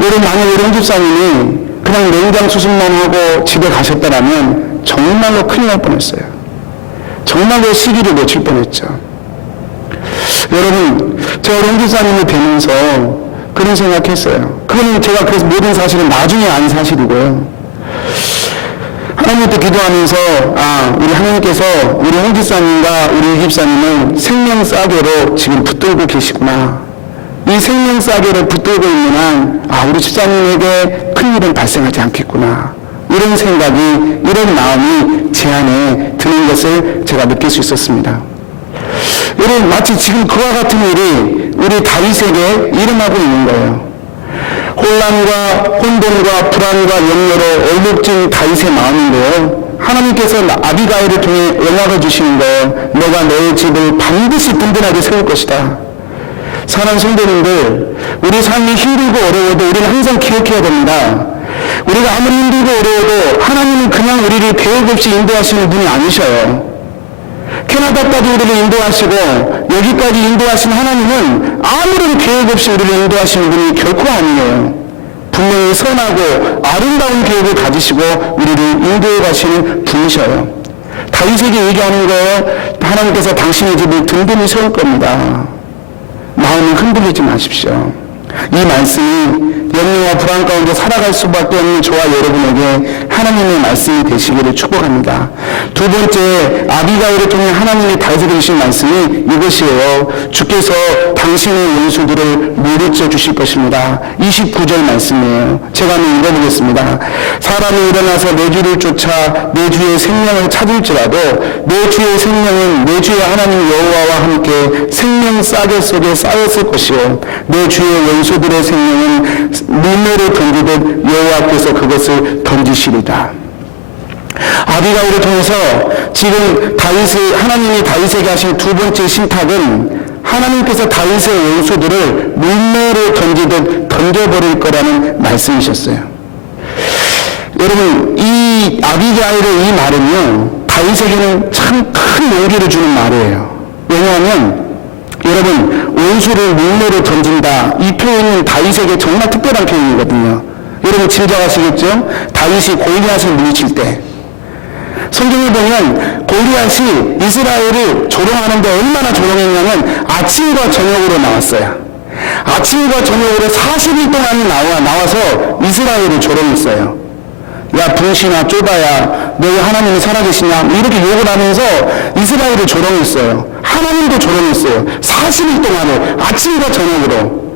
여러분 만약 우리 홍 집사님이 그냥 맹장 수술만 하고 집에 가셨더라면 정말로 큰일 날 뻔했어요. 정말로 시기를 놓칠 뻔했죠. 여러분 제가 홍 집사님을 뵈면서 그런 생각했어요. 그건 제가 그래서 모든 사실은 나중에 안 사실이고요. 하나님께 기도하면서 우리 하나님께서 우리 홍 집사님과 우리 이 집사님은 생명 싸개로 지금 붙들고 계시구나. 이 생명 싸개를 붙들고 있는 한 우리 집사님에게 큰일은 발생하지 않겠구나. 이런 생각이 이런 마음이 제 안에 드는 것을 제가 느낄 수 있었습니다. 여러분 마치 지금 그와 같은 일이 우리 다윗에게 일어나고 있는 거예요. 혼란과 혼돈과 불안과 염려로 얼룩진 다윗의 마음인데요. 하나님께서 아비가일을 통해 영화를 주시는 거예요. 내가 너의 집을 반드시 든든하게 세울 것이다. 사랑하는 성도님들, 우리 삶이 힘들고 어려워도 우리는 항상 기억해야 됩니다. 우리가 아무리 힘들고 어려워도 하나님은 그냥 우리를 계획 없이 인도하시는 분이 아니셔요. 캐나다까지 우리를 인도하시고 여기까지 인도하신 하나님은 아무런 계획 없이 우리를 인도하시는 분이 결코 아니에요. 분명히 선하고 아름다운 계획을 가지시고 우리를 인도해 가시는 분이셔요. 다윗에게 얘기하는 거예요. 하나님께서 당신의 집을 든든히 세울 겁니다. 마음을 흔들리지 마십시오. 이 말씀이 염려와 불안 가운데 살아갈 수밖에 없는 저와 여러분에게 하나님의 말씀이 되시기를 축복합니다. 두 번째, 아비가일을 통해 하나님이 다윗에게 주신 말씀이 이것이에요. 주께서 당신의 원수들을 무르쳐 주실 것입니다. 29절 말씀이에요. 제가 한번 읽어보겠습니다. 사람이 일어나서 내 주를 쫓아 내 주의 생명을 찾을지라도 내 주의 생명은 내 주의 하나님 여호와와 함께 생명 싸개 속에 쌓였을 것이요 내 주의 원수들의 생명은 물매를 던지듯 여호와께서 그것을 던지시리다. 아비가일을 통해서 지금 하나님이 다윗에게 하신 두 번째 신탁은 하나님께서 다윗의 원수들을 물매로 던지듯 던져버릴 거라는 말씀이셨어요. 여러분 이 아비가일의 이 말은요 다윗에게는 참 큰 용기를 주는 말이에요. 왜냐하면 여러분 원수를 물매로 던진다 이 표현은 다윗에게 정말 특별한 표현이거든요. 여러분 짐작하시겠죠? 다윗이 골리앗을 물리칠 때 성경을 보면 골리앗이 이스라엘을 조롱하는데 얼마나 조롱했냐면 아침과 저녁으로 나왔어요. 아침과 저녁으로 40일 동안 나와서 이스라엘을 조롱했어요. 야 분신아 쪼다야 너 왜 하나님이 살아계시냐 이렇게 욕을 하면서 이스라엘을 조롱했어요. 하나님도 조롱했어요. 40일 동안을 아침과 저녁으로.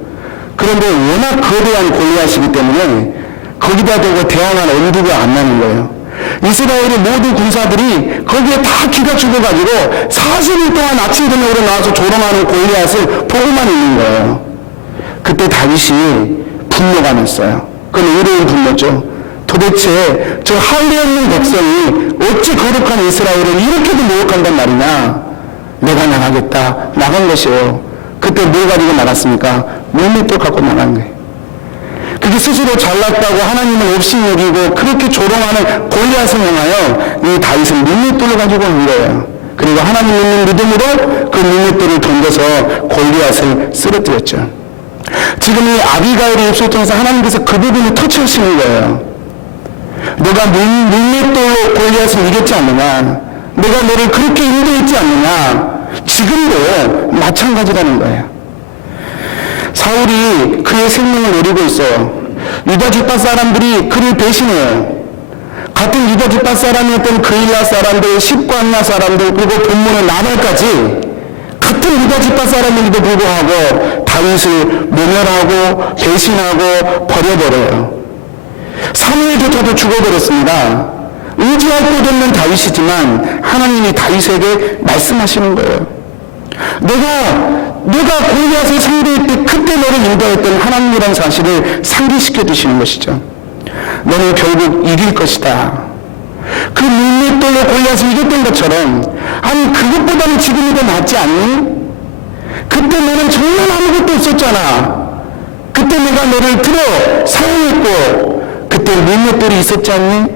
그런데 워낙 거대한 골리앗이기 때문에 거기다 대고 대항할 엄두가 안 나는 거예요. 이스라엘의 모든 군사들이 거기에 다 기가 죽어가지고 40일 동안 아침 저녁으로 나와서 조롱하는 골리앗을 보고만 있는 거예요. 그때 다윗이 분노가 났어요. 그건 의로운 분노죠. 도대체 저 할례 없는 백성이 어찌 거룩한 이스라엘을 이렇게도 모욕한단 말이냐. 내가 나가겠다. 나간 것이에요. 그때 뭘 가지고 나갔습니까? 물맷돌 갖고 나간 거예요. 그게 스스로 잘났다고 하나님을 없이 여기고 그렇게 조롱하는 골리앗을 향하여 이 다윗은 물맷돌을 가지고 온 거예요. 그리고 하나님 있는 믿음으로 그 물맷돌을 던져서 골리앗을 쓰러뜨렸죠. 지금 이 아비가일의 입술을 통해서 하나님께서 그 부분을 터치하시는 거예요. 너가 물맷돌로 골리앗을 이겼지 않느냐? 내가 너를 그렇게 인도했지 않느냐? 지금도 마찬가지라는 거예요. 사울이 그의 생명을 노리고 있어요. 유다 지파 사람들이 그를 배신해요. 같은 유다 지파 사람이었던 그일라 사람들, 십관나 사람들, 그리고 본문의 나발까지 같은 유다 지파 사람에게도 불구하고 다윗을 모멸하고 배신하고 버려버려요. 사무엘조차도 죽어버렸습니다. 의지할 곳 없는 다윗이지만 하나님이 다윗에게 말씀하시는 거예요. 내가 골리앗을 상대할 때 그때 너를 인도했던 하나님이라는 사실을 상기시켜 주시는 것이죠. 너는 결국 이길 것이다. 그 물맷돌로 골리앗을 이겼던 것처럼 아니 그것보다는 지금이 더 낫지 않니? 그때 너는 정말 아무것도 없었잖아. 그때 내가 너를 들어 사용했고 그때 물맷돌이 있었지 않니?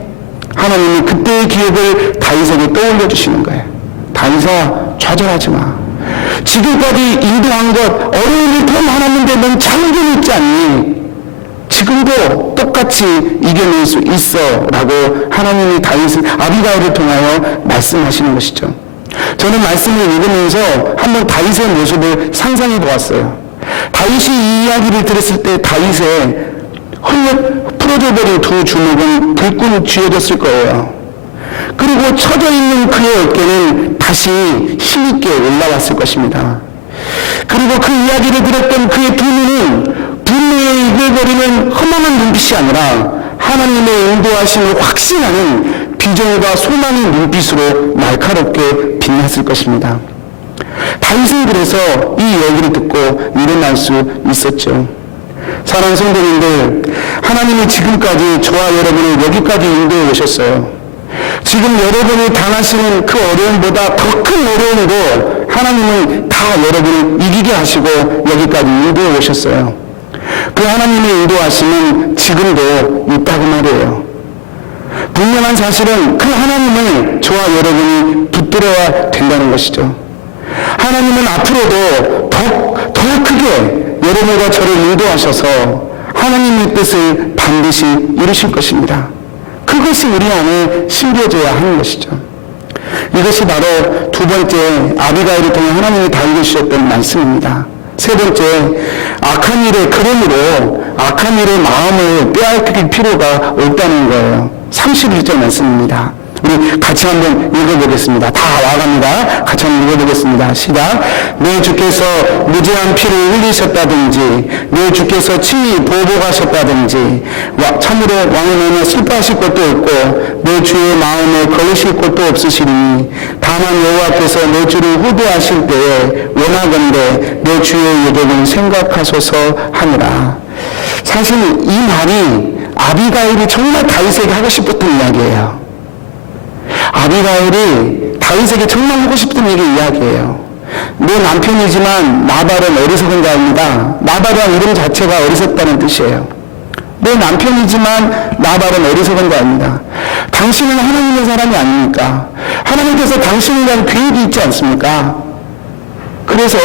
하나님이 그때의 기억을 다윗에게 떠올려 주시는 거예요. 다윗아 좌절하지 마. 지금까지 인도한 것 어려운 일 더 많았는데 넌 장군 있지 않니? 지금도 똑같이 이겨낼 수 있어 라고 하나님이 다윗을 아비가일을 통하여 말씀하시는 것이죠. 저는 말씀을 읽으면서 한번 다윗의 모습을 상상해 보았어요. 다윗이 이 이야기를 들었을 때 다윗의 풀어져 버린 두 주먹은 불끈 쥐어졌을 거예요. 그리고 처져 있는 그의 어깨는 다시 힘있게 올라왔을 것입니다. 그리고 그 이야기를 들었던 그의 두 눈은 분노에 이글거리는 허망한 눈빛이 아니라 하나님의 인도하심을 확신하는 비전과 소망의 눈빛으로 날카롭게 빛났을 것입니다. 다윗은 그래서 이 얘기를 듣고 일어날 수 있었죠. 사랑하는 성도님들, 하나님이 지금까지 저와 여러분을 여기까지 인도해 오셨어요. 지금 여러분이 당하시는 그 어려움보다 더 큰 어려움도 하나님은 다 여러분을 이기게 하시고 여기까지 인도해 오셨어요. 그 하나님의 인도하심은 지금도 있다고 말이에요. 분명한 사실은 그 하나님을 저와 여러분이 붙들어야 된다는 것이죠. 하나님은 앞으로도 더 크게 여러분과 저를 인도하셔서 하나님의 뜻을 반드시 이루실 것입니다. 그것이 우리 안에 심겨져야 하는 것이죠. 이것이 바로 두 번째 아비가일을 통해 하나님이 다루어 주셨던 말씀입니다. 세 번째, 악한 일의 그름으로 악한 일의 마음을 빼앗길 필요가 없다는 거예요. 31절 말씀입니다. 우리 같이 한번 읽어보겠습니다. 다 와갑니다. 같이 한번 읽어보겠습니다. 시작. 내 주께서 무죄한 피를 흘리셨다든지 내 주께서 친히 보복하셨다든지 참으로 왕은 오늘 슬퍼하실 것도 없고 내 주의 마음에 걸으실 것도 없으시니 다만 여호와께서 내 주를 후대하실 때에 원하건대 내 주의 여정을 생각하소서 하니라. 사실 이 말이 아비가일이 정말 다윗에게 하고 싶었던 이야기예요. 아비가일이 다윗에게 정말 하고 싶은 얘기 이야기예요. 내 남편이지만 나발은 어리석은 자입니다. 나발이라는 이름 자체가 어리석다는 뜻이에요. 내 남편이지만 나발은 어리석은 자입니다. 당신은 하나님의 사람이 아닙니까? 하나님께서 당신에 대한 계획이 있지 않습니까? 그래서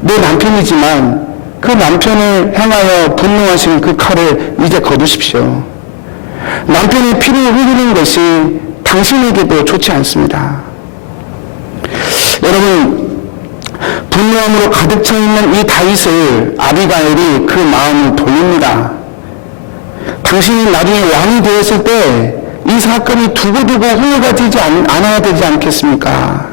내 남편이지만 그 남편을 향하여 분노하신 그 칼을 이제 거두십시오. 남편의 피를 흘리는 것이 당신에게도 좋지 않습니다. 여러분, 분노함으로 가득 차 있는 이 다윗을 아비가일이 그 마음을 돌립니다. 당신이 나중에 왕이 되었을 때 이 사건이 두고두고 후회가 되지 않아야 되지 않겠습니까?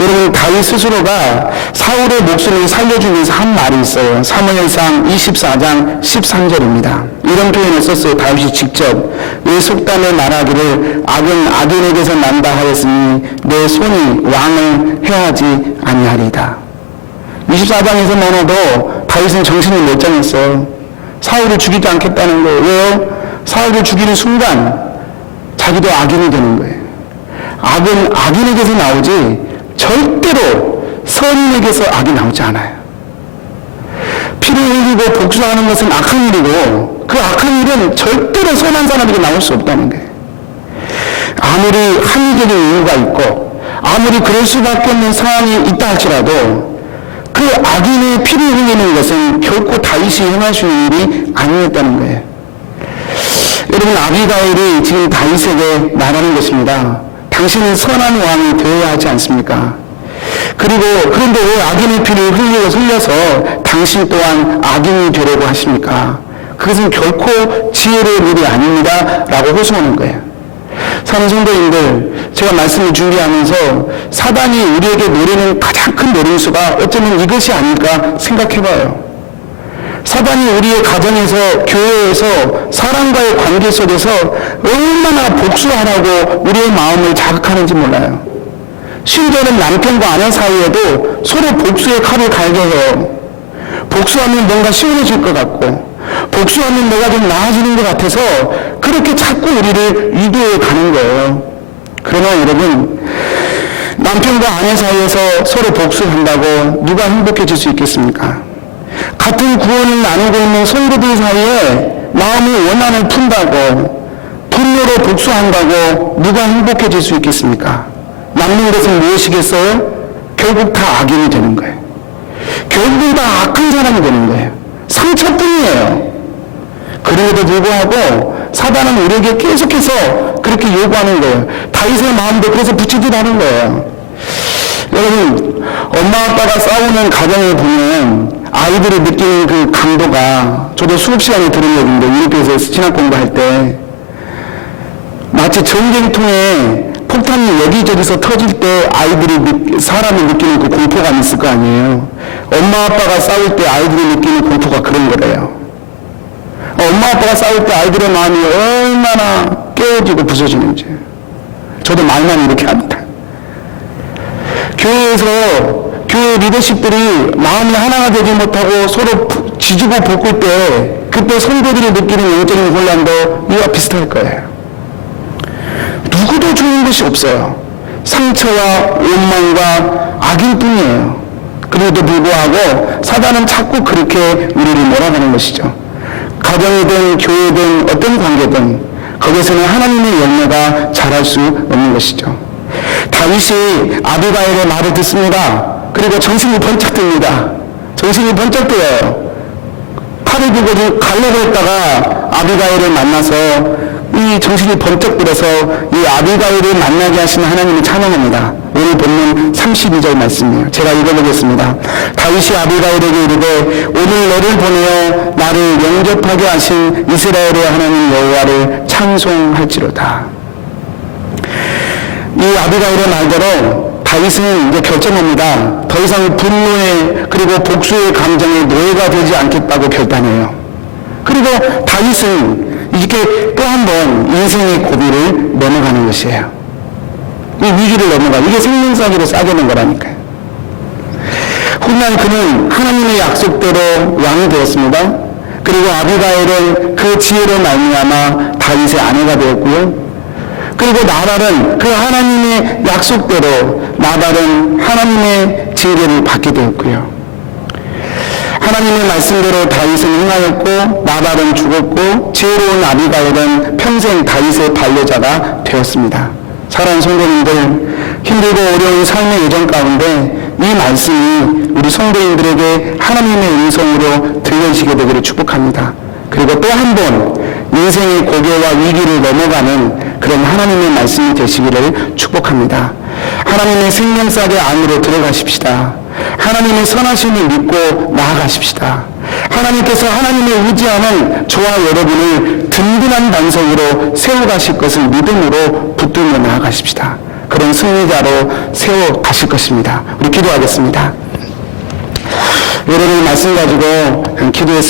여러분, 다윗 스스로가 사울의 목숨을 살려주기 위해서 한 말이 있어요. 사무엘상 24장 13절입니다. 이런 표현을 썼어요. 다윗이 직접. 내 속담에 말하기를 악은 악인에게서 난다 하였으니 내 손이 왕을 해하지 아니하리이다. 24장에서만 해도 다윗은 정신이 멀쩡했어요. 사울을 죽이지 않겠다는 거예요. 왜요? 사울을 죽이는 순간 자기도 악인이 되는 거예요. 악은 악인에게서 나오지 절대로 선인에게서 악이 나오지 않아요. 피를 흘리고 복수하는 것은 악한 일이고 그 악한 일은 절대로 선한 사람에게 나올 수 없다는 거예요. 아무리 합리적인 이유가 있고 아무리 그럴 수밖에 없는 상황이 있다 할지라도 그 악인의 피를 흘리는 것은 결코 다윗이 행할 수 있는 일이 아니었다는 거예요. 여러분, 아비가일이 지금 다윗에게 말하는 것입니다. 당신은 선한 왕이 되어야 하지 않습니까? 그런데 왜 악인의 피를 흘려서 당신 또한 악인이 되려고 하십니까? 그것은 결코 지혜로운 일이 아닙니다. 라고 호소하는 거예요. 사랑하는 성도님들, 제가 말씀을 준비하면서 사단이 우리에게 노리는 가장 큰 노림수가 어쩌면 이것이 아닐까 생각해봐요. 사단이 우리의 가정에서, 교회에서, 사람과의 관계 속에서 얼마나 복수하라고 우리의 마음을 자극하는지 몰라요. 심지어는 남편과 아내 사이에도 서로 복수의 칼을 갈게 해요. 복수하면 뭔가 시원해질 것 같고, 복수하면 내가 좀 나아지는 것 같아서 그렇게 자꾸 우리를 유도해 가는 거예요. 그러나 여러분, 남편과 아내 사이에서 서로 복수한다고 누가 행복해질 수 있겠습니까? 같은 구원을 나누고 있는 성도들 사이에 마음의 원한을 푼다고, 분노로 복수한다고 누가 행복해질 수 있겠습니까? 남는 것은 무엇이겠어요? 결국 다 악인이 되는 거예요. 결국은 다 악한 사람이 되는 거예요. 상처뿐이에요. 그럼에도 불구하고 사단은 우리에게 계속해서 그렇게 요구하는 거예요. 다윗의 마음도 그래서 붙이듯 하는 거예요. 여러분, 엄마 아빠가 싸우는 가정에 보면 아이들이 느끼는 그 강도가, 저도 수업 시간에 들은 얘기인데 유니피에서 신학 공부할 때 마치 전쟁통에 폭탄이 여기저기서 터질 때 사람이 느끼는 그 공포감이 있을 거 아니에요. 엄마 아빠가 싸울 때 아이들이 느끼는 공포가 그런 거래요. 엄마 아빠가 싸울 때 아이들의 마음이 얼마나 깨어지고 부서지는지. 저도 말만 이렇게 합니다. 교회에서 교회 리더십들이 마음이 하나가 되지 못하고 서로 지지고 볶을 때 그때 성도들이 느끼는 영적인 혼란도 이와 비슷할 거예요. 누구도 좋은 것이 없어요. 상처와 원망과 악일 뿐이에요. 그래도 불구하고 사단은 자꾸 그렇게 우리를 몰아가는 것이죠. 가정이든 교회든 어떤 관계든 거기서는 하나님의 열매가 자랄 수 없는 것이죠. 다윗이 아비가일의 말을 듣습니다. 그리고 정신이 번쩍 듭니다. 정신이 번쩍 뜨어요. 팔을 굽어서 가려고 했다가 아비가일을 만나서 이 정신이 번쩍 들어서 이 아비가일을 만나게 하신 하나님을 찬양합니다. 오늘 본문 32절 말씀이에요. 제가 읽어보겠습니다. 다윗이 아비가일에게 이르되 오늘 너를 보내어 나를 영접하게 하신 이스라엘의 하나님 여호와를 찬송할지로다. 이 아비가일의 말대로 다윗은 이제 결정합니다. 더 이상 분노의 그리고 복수의 감정에 노예가 되지 않겠다고 결단해요. 그리고 다윗은 이렇게 또 한 번 인생의 고비를 넘어가는 것이에요. 이 위기를 이게 생명사기로 싸게는 거라니까요. 훗날 그는 하나님의 약속대로 왕이 되었습니다. 그리고 아비가일은 그 지혜로 말미암아 다윗의 아내가 되었고요. 그리고 나발은 그 하나님의 약속대로 나발은 하나님의 징계를 받게 되었고요. 하나님의 말씀대로 다윗은 행하였고 나발은 죽었고 지혜로운 아비가일은 평생 다윗의 반려자가 되었습니다. 사랑하는 성도님들, 힘들고 어려운 삶의 여정 가운데 이 말씀이 우리 성도님들에게 하나님의 음성으로 들려지게 되기를 축복합니다. 그리고 또 한 번 인생의 고개와 위기를 넘어가는 그런 하나님의 말씀이 되시기를 축복합니다. 하나님의 생명사계 안으로 들어가십시다. 하나님의 선하심을 믿고 나아가십시다. 하나님께서 하나님의 의지하는 저와 여러분을 든든한 반석으로 세워가실 것을 믿음으로 붙들며 나아가십시다. 그런 승리자로 세워 가실 것입니다. 우리 기도하겠습니다. 여러분의 말씀 가지고 기도했습니다.